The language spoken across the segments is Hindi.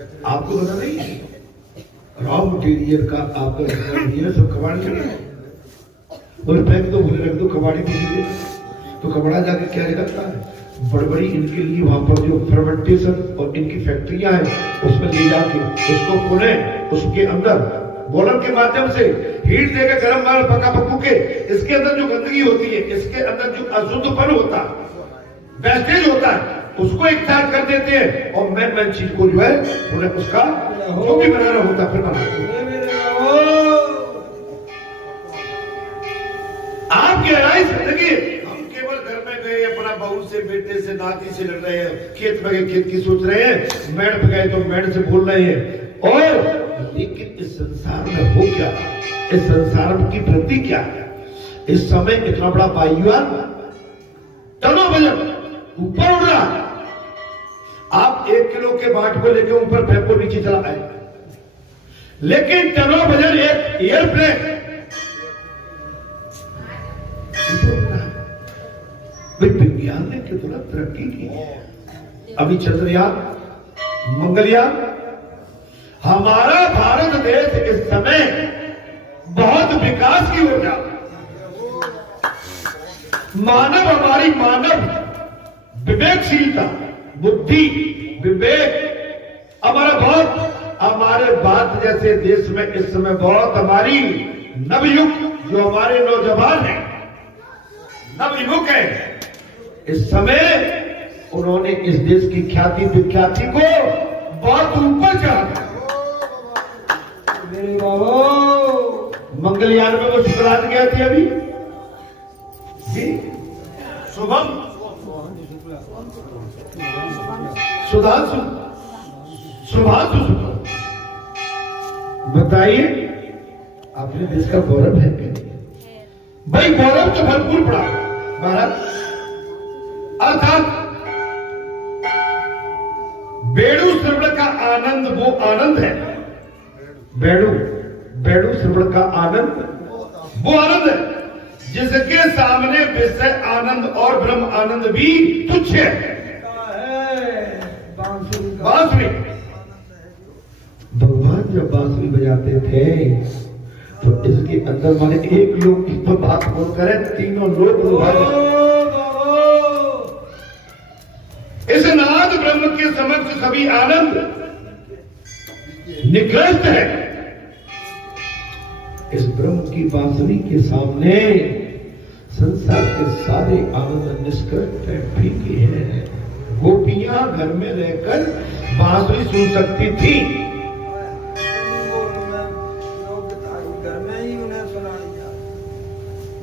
आपको पता नहीं है रॉ मटेरियल का आपका ये सब कबाड़ी और फेंक दो भूले रख दो कबाड़ी में तो कबाड़ा जाके क्या करता है बड़ी इनके लिए वहां पर जो फर्मेंटेशन और इनकी फैक्ट्रियां हैं उसमें ले जाके उसको खोले उसके अंदर बॉलर के माध्यम से हीट देकर गर्म माल पका पकू के इसके अंदर जो गंदगी होती है इसके अंदर जो अशुद्धपन होता है वेस्टेज होता है उसको इकट्ठा कर देते हैं और मैन चीज को जो है उन्हें उसका जो भी बनाना होता है फिर बनाते आप गहराई से देखिए हम केवल घर में गए अपना बहू से बेटे से नाती से लड़ रहे हैं खेत में गए खेत की सोच रहे हैं मेड़ पे गए तो मेड़ से बोल रहे हैं और लेकिन इस संसार में हो क्या इस संसार की वृत्ति क्या है इस समय इतना बड़ा वायुयान टनों वजन ऊपर उड़ रहा है आप 1 किलो के बाट को लेकर ऊपर फेंको नीचे चला आए लेकिन टनों वजन एक एयरप्लेन विज्ञान ने कितना तरक्की की है अभी चंद्रयान मंगलयान हमारा भारत देश इस समय बहुत विकास की ओर जा मानव हमारी मानव विवेकशीलता बुद्धि विवेक हमारा बहुत हमारे भारत जैसे देश में इस समय बहुत हमारी नवयुग जो हमारे नौजवान हैं नवयुवक है इस समय उन्होंने इस देश की ख्याति विख्याति को बहुत ऊपर चढ़ा मंगलयान में वो शुक्रांत गया थे अभी जी शुभम सुधांशु शुभांशु बताइए अपने देश का गौरव है क्या भाई गौरव तो भरपूर पड़ा भारत अर्थात बेड़ू श्रवण का आनंद वो आनंद है बेड़ू श्रवण का आनंद वो आनंद है जिसके सामने विषय आनंद और ब्रह्म आनंद भी तुच्छ है बांसुरी भगवान जब बांसुरी बजाते थे तो इसके अंदर वाले एक लोग की तो बात बोल करें तीनों लोग इस नाद ब्रह्म के समक्ष सभी आनंद निकृष्ट है इस ब्रह्म की बांसुरी के सामने संसार के सारे आनंद निष्कृष्ट है फीके हैं गोपियां घर में रहकर बांसुरी सुन सकती थी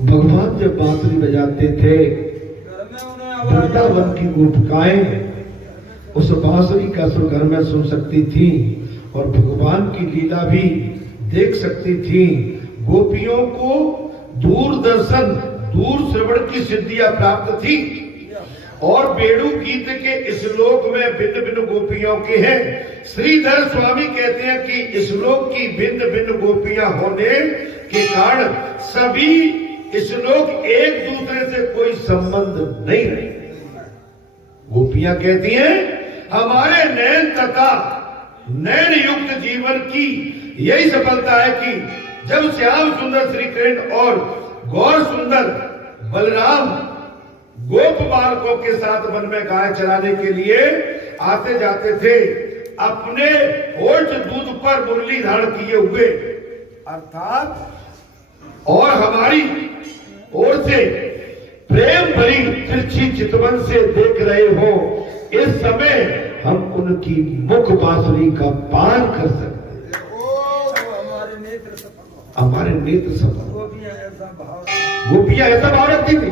भगवान जब बांसुरी बजाते थे वृंदावन की गोपिकाएं उस बांसुरी का सुर घर में सुन सकती थी और भगवान की लीला भी देख सकती थी गोपियों को दूरदर्शन दूर श्रवण की सिद्धियां प्राप्त थी और बेड़ू गीत के इस लोक में भिन्न भिन्न गोपियों के हैं श्रीधर स्वामी कहते हैं कि इस लोक की भिन्न भिन्न गोपियां होने के कारण सभी इस लोक एक दूसरे से कोई संबंध नहीं रहे गोपियां कहती हैं हमारे नैन तथा नैन युक्त जीवन की यही सफलता है कि जब श्याम सुंदर श्री कृष्ण और गौर सुंदर बलराम गोप बालकों के साथ वन में गाय चराने के लिए आते जाते थे अपने होठ दूध पर मुरली धारण किए हुए अर्थात और हमारी ओर से प्रेम भरी तिरछी चितवन से देख रहे हो इस समय हम उनकी मुख बांसुरी का पान कर सकते हमारे नेत्र सफल गोपियां ऐसा भाव रखती थी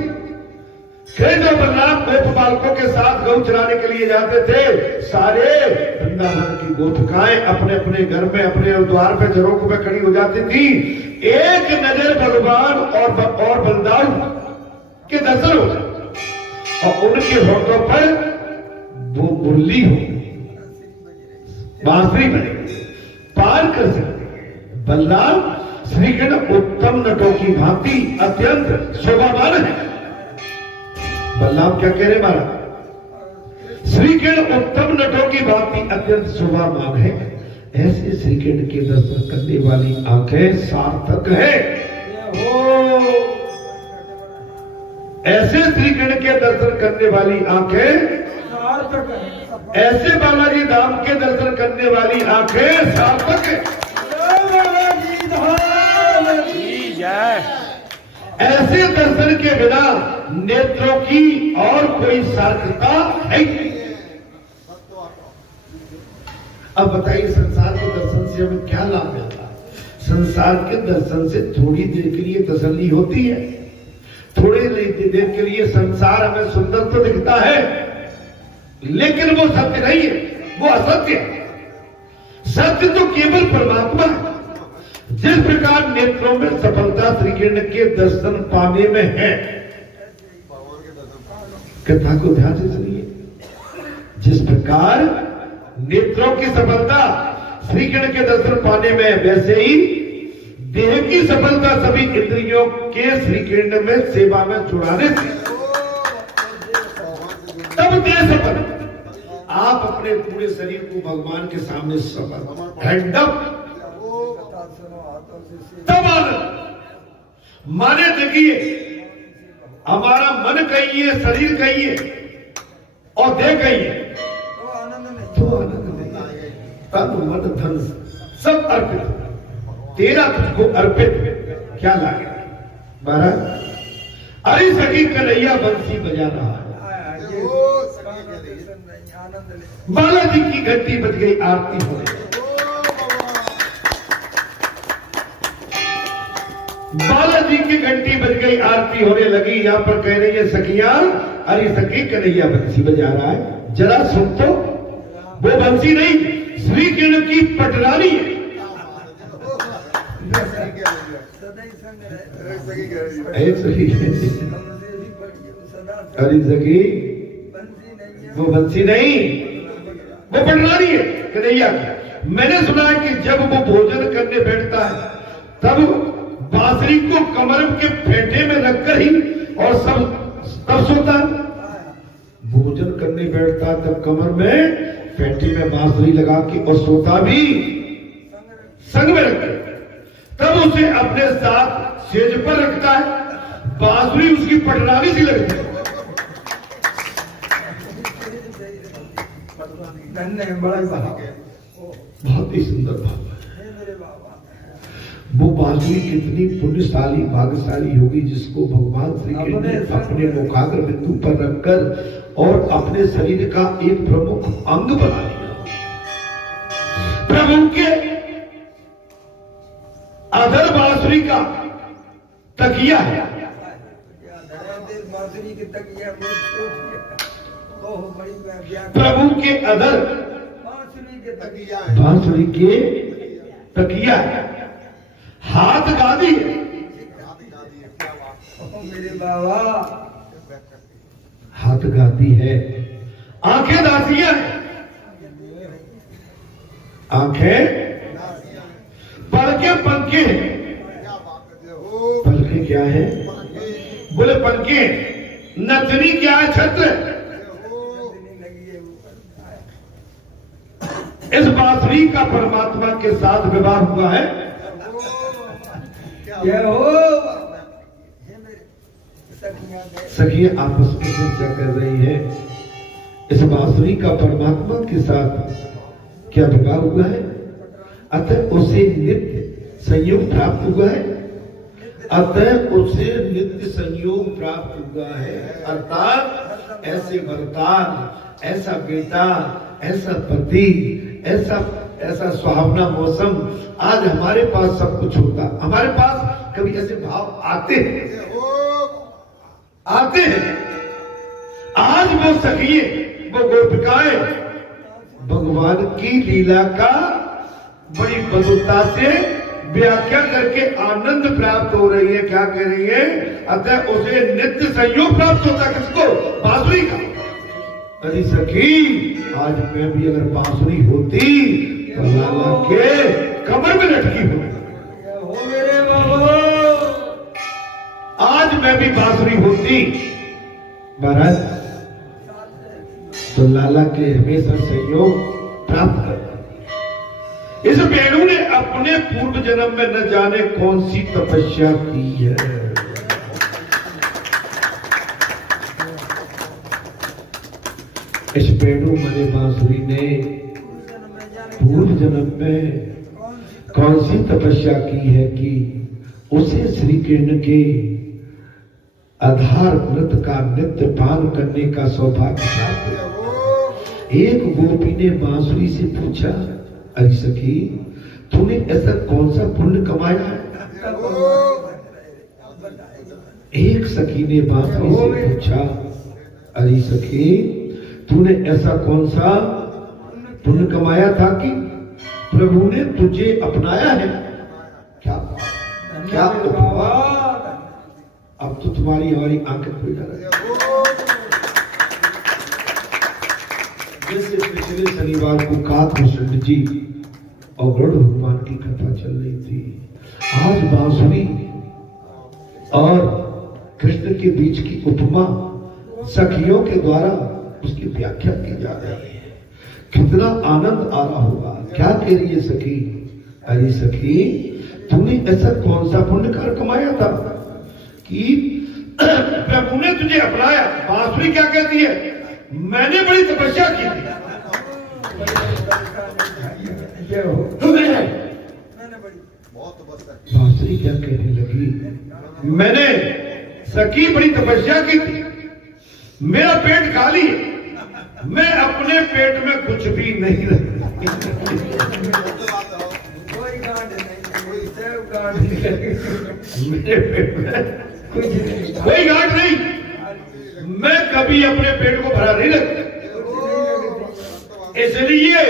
कृष्ण और बलराम गोप बालकों के साथ गौ चराने के लिए जाते थे सारे वृंदावन की गोपिकाएं अपने अपने घर में अपने द्वार पे झरोकों पे खड़ी हो जाती थी एक नजर भगवान और बलदाऊ के दर्शन हो जाते और उनके होठों पर वो मुरली हो बांसुरी बने पार कर सकते बलराम श्री कृष्ण उत्तम नटों की भांति अत्यंत शोभावान है बलराम क्या कह रहे महाराज श्रीकृष्ण उत्तम नटों की भांति अत्यंत शोभामान है। ऐसे श्रीकृष्ण के दर्शन करने वाली आंखें सार्थक है। ऐसे श्रीकृष्ण के दर्शन करने वाली आंखें सार्थक है। ऐसे बालाजी धाम के दर्शन करने वाली आंखें सार्थक है। ऐसे दर्शन के बिना नेत्रों की और कोई सार्थकता है नहीं। अब बताइए, संसार के दर्शन से हमें क्या लाभ मिलता है? संसार के दर्शन से थोड़ी देर के लिए तसल्ली होती है, थोड़ी देर के लिए संसार हमें सुंदर तो दिखता है, लेकिन वो सत्य नहीं है, वो असत्य है। सत्य तो केवल परमात्मा है। जिस प्रकार नेत्रों में सफलता श्री कृष्ण के दर्शन पाने में है, कथा को ध्यान से सुनिए, जिस प्रकार नेत्रों की सफलता श्री कृष्ण के दर्शन पाने में, वैसे ही देह की सफलता सभी इंद्रियों के श्री कृष्ण में सेवा में जुड़ाने से तब देह सफल। आप अपने पूरे शरीर को भगवान के सामने सफल हैंड अप, तब आनंद। माने देखिए, हमारा मन कहीं है, शरीर कहीं है और देह कहीं है, तो आनंद नहीं। तब मन धन सब अर्पित, तेरा तुझको अर्पित, क्या लागे? महाराज, अरे सखी कन्हैया बंसी बजा रहा है, बालाजी की घंटी बज गई, आरती हो गई। बालाजी की घंटी बज गई, आरती होने लगी। यहां पर कह रही है सखियां, अरे सखी कन्हैया बंसी बजा रहा है, जरा सुन तो, वो बंसी नहीं, श्री कृष्ण की पटरानी है। अरे सखी, वो बंसी नहीं, वो पटरानी है कन्हैया की। मैंने सुना है कि जब वो भोजन करने बैठता है, तब बांसुरी को कमर के फेंटे में रखकर ही और सब तब सोता है। भोजन करने बैठता तब कमर में फेंटे में बांसुरी लगा के और सोता भी संग में रखते, तब उसे अपने साथ सेज पर रखता है। बांसुरी उसकी पटरानी सी लगती है। बहुत ही सुंदर भाव है। वो बांसुरी कितनी पुण्यशाली भाग्यशाली होगी, जिसको भगवान श्री कृष्ण ने अपने मुखाग्र बिंदु पर रखकर और अपने शरीर का एक प्रमुख अंग बना लिया। प्रभु के अधर बांसुरी का तकिया है। प्रभु के अधर बांसुरी के तकिया है। हाथ गादी है मेरे बाबा, हाथ गादी है। आंखें दासियां हैं, आंखें पलके पंखे हैं। पलके क्या है? बोले पंखे। नथनी क्या है? छत्र। इस बांसुरी का परमात्मा के साथ विवाह हुआ है। सखी आपस में चर्चा कर रही है, इस बांसुरी का परमात्मा के साथ क्या विवाह हुआ है, अतः उसे नित्य संयोग प्राप्त हुआ है। अतः उसे नित्य संयोग प्राप्त हुआ है, अर्थात ऐसे वरदान, ऐसा बेटा, ऐसा पति, ऐसा सुहावना मौसम आज हमारे पास सब कुछ होता। हमारे पास कभी ऐसे भाव आते हैं, आते हैं। आज वो सखिए, वो गोपिकाएं भगवान की लीला का बड़ी मधुरता से व्याख्या करके आनंद प्राप्त हो रही है। क्या कह रही है? अतः उसे नित्य संयोग प्राप्त होता। किसको? बांसुरी का। अरे सखी, आज मैं भी अगर बांसुरी होती तो लाला के कमर में लटकी हो मेरे बाबा। आज मैं भी बांसुरी होती महाराज तो लाला हालांकि हमेशा संयोग प्राप्त करता। इस वेणु ने अपने पूर्व जन्म में न जाने कौन सी तपस्या की है। इस वेणु मने बांसुरी ने पूर्व जन्म में कौन सी तपस्या की है कि उसे श्री कृष्ण के आधार नृत्य का नित्य पान करने का सौभाग्य प्राप्त। एक गोपी ने बांसुरी से पूछा, अरे सखी, तूने ऐसा कौन सा पुण्य कमाया है? एक सखी ने बांसुरी से पूछा, अरे सखी, तूने ऐसा कौन सा पुण्य कमाया था कि प्रभु ने तुझे अपनाया है? क्या क्या अब तो तुम्हारी हमारी आंखें खुल जा रही है। जैसे पिछले शनिवार को काकभूषण जी और गरुड़ भगवान की कथा चल रही थी, आज बांसुरी और कृष्ण के बीच की उपमा सखियों के द्वारा उसकी व्याख्या की जा रही है। कितना आनंद आ रहा होगा। क्या कह रही है सखी? अरे सखी, तूने ऐसा कौन सा पुण्य कर कमाया था कि प्रभु ने तुझे अपनाया? बांसुरी क्या कहती है? मैंने बड़ी तपस्या की थी। बांसुरी क्या कहने लगी? मैंने सखी बड़ी तपस्या की थी, मेरा पेट खाली है, मैं अपने पेट में कुछ भी नहीं रखती। मेरे पेट में कोई गांठ नहीं, मैं कभी अपने पेट को भरा नहीं रखती। इसलिए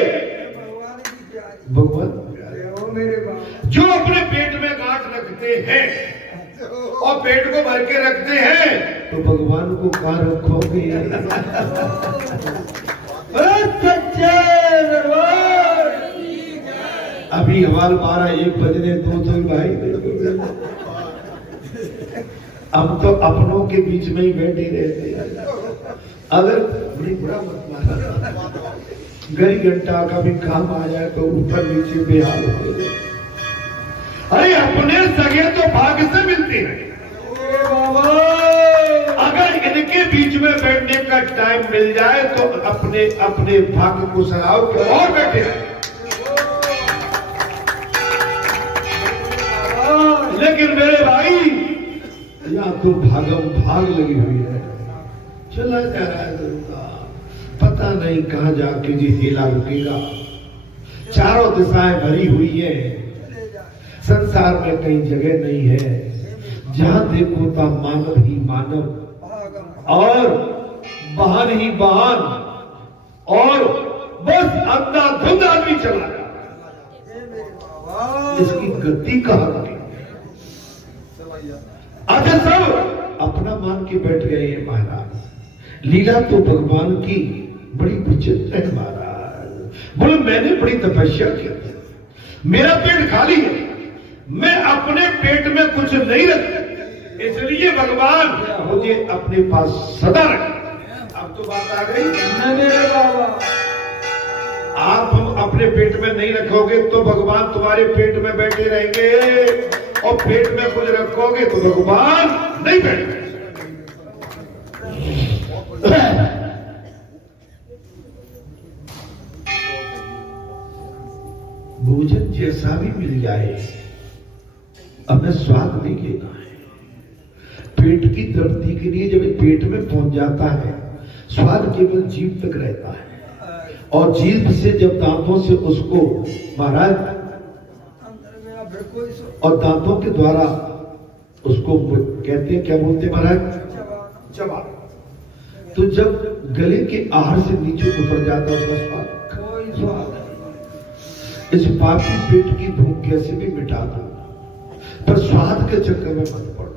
भगवान जो अपने पेट में गांठ रखते हैं और पेट को भर के रखते हैं, तो भगवान को कहाँ रखोगे? अभी हमारे 12-1 बजने 2 भाई, अब तो अपनों के बीच में ही बैठे रहते हैं। अगर बड़ी बुरा मत माना, घड़ी घंटा का भी काम आ जाए तो ऊपर नीचे बेहाल हो गए। अरे अपने सगे तो भाग्य से मिलते हैं। अगर इनके बीच में बैठने का टाइम मिल जाए तो अपने अपने भाग्य को सराव के और बैठे। लेकिन मेरे भाई, यहाँ तो भागम भाग लगी हुई है, चला जा रहा है जरूर, पता नहीं कहां जाके जी हेला रुकेगा। चारों दिशाएं भरी हुई है, संसार में कहीं जगह नहीं है। जहां देखो तो मानव ही मानव और वाहन ही वाहन, और बस अंधाधुंध आदमी चला रहा। इसकी गति कहां की? अच्छा, सब अपना मान के बैठ गए हैं महाराज। लीला तो भगवान की बड़ी विचित्र है महाराज। बोले मैंने बड़ी तपस्या की, मेरा पेट खाली है, मैं अपने पेट में कुछ नहीं रखता, इसलिए भगवान मुझे अपने पास सदा रखे। अब तो बात आ गई मेरे बाबा, आप हम अपने पेट में नहीं रखोगे तो भगवान तुम्हारे पेट में बैठे रहेंगे, और पेट में कुछ रखोगे तो भगवान नहीं बैठेंगे। भोजन जैसा भी मिल जाए, हमें स्वाद नहीं लेना है। पेट की तृप्ति के लिए जब पेट में पहुंच जाता है, स्वाद केवल जीभ तक रहता है, और जीभ से जब दांतों से उसको महाराज, और दांतों के द्वारा उसको कहते हैं, क्या बोलते हैं महाराज? चबा। तो जब गले के आहार से नीचे उतर जाता है उसका स्वाद, कोई स्वाद। इस पापी पेट की भूख कैसे भी मिटा दो, पर स्वाद के चक्कर में मत पड़ो।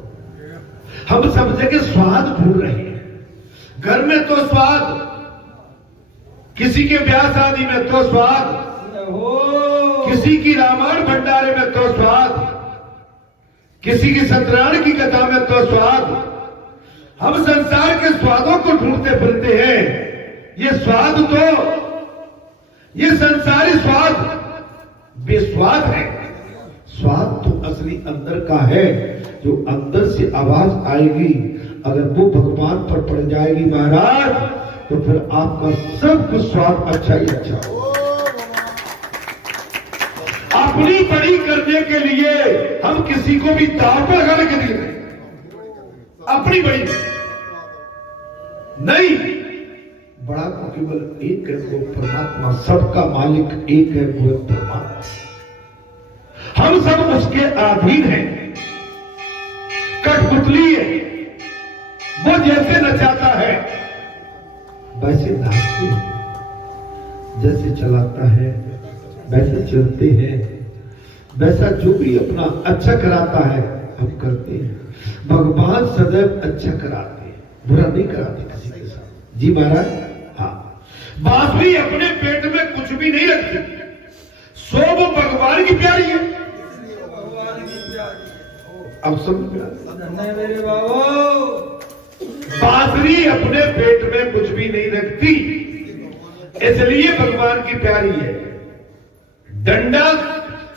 हम सब जगह स्वाद भूल रहे हैं। घर में तो स्वाद, किसी के ब्याह शादी में तो स्वाद, किसी की रामायण भंडारे में तो स्वाद, किसी की सत्यनारायण की कथा में तो स्वाद। हम संसार के स्वादों को ढूंढते फिरते हैं, ये स्वाद तो, ये संसारी स्वाद बेस्वाद है। स्वाद तो असली अंदर का है, जो अंदर से आवाज आएगी, अगर वो भगवान पर पड़ जाएगी महाराज, तो फिर आपका सब कुछ स्वाद अच्छा ही अच्छा हो। अपनी बड़ी करने के लिए हम किसी को भी दाव पर लगाने के लिए अपनी बड़ी नहीं, बड़ा को केवल एक है, वो परमात्मा, सबका मालिक एक है, वो परमात्मा। हम सब उसके अधीन हैं, कठपुतली है, वो जैसे नचाता है वैसे नाचते हैं, जैसे चलाता है वैसे चलते हैं, वैसा जो भी अपना अच्छा कराता है हम करते हैं। भगवान सदैव अच्छा कराते हैं, बुरा नहीं कराते किसी के साथ। जी महाराज, हाँ। बांसुरी अपने पेट में कुछ भी नहीं रखती, सो वो भगवान की प्यारी है। अब समझ में मेरे बाबा, बांसुरी अपने पेट में कुछ भी नहीं रखती, इसलिए भगवान की प्यारी है। डंडा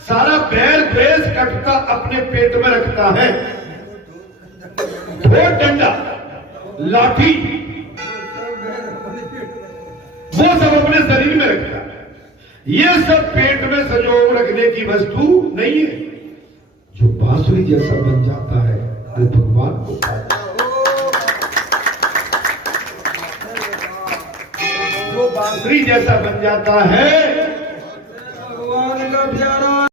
सारा बैर द्वेष कटता अपने पेट में रखता है, वो डंडा लाठी वो सब अपने शरीर में रखता है। ये सब पेट में संजोग रखने की वस्तु नहीं है। जो बांसुरी जैसा बन जाता है वो भगवान को पाता है। जो बांसुरी जैसा बन जाता है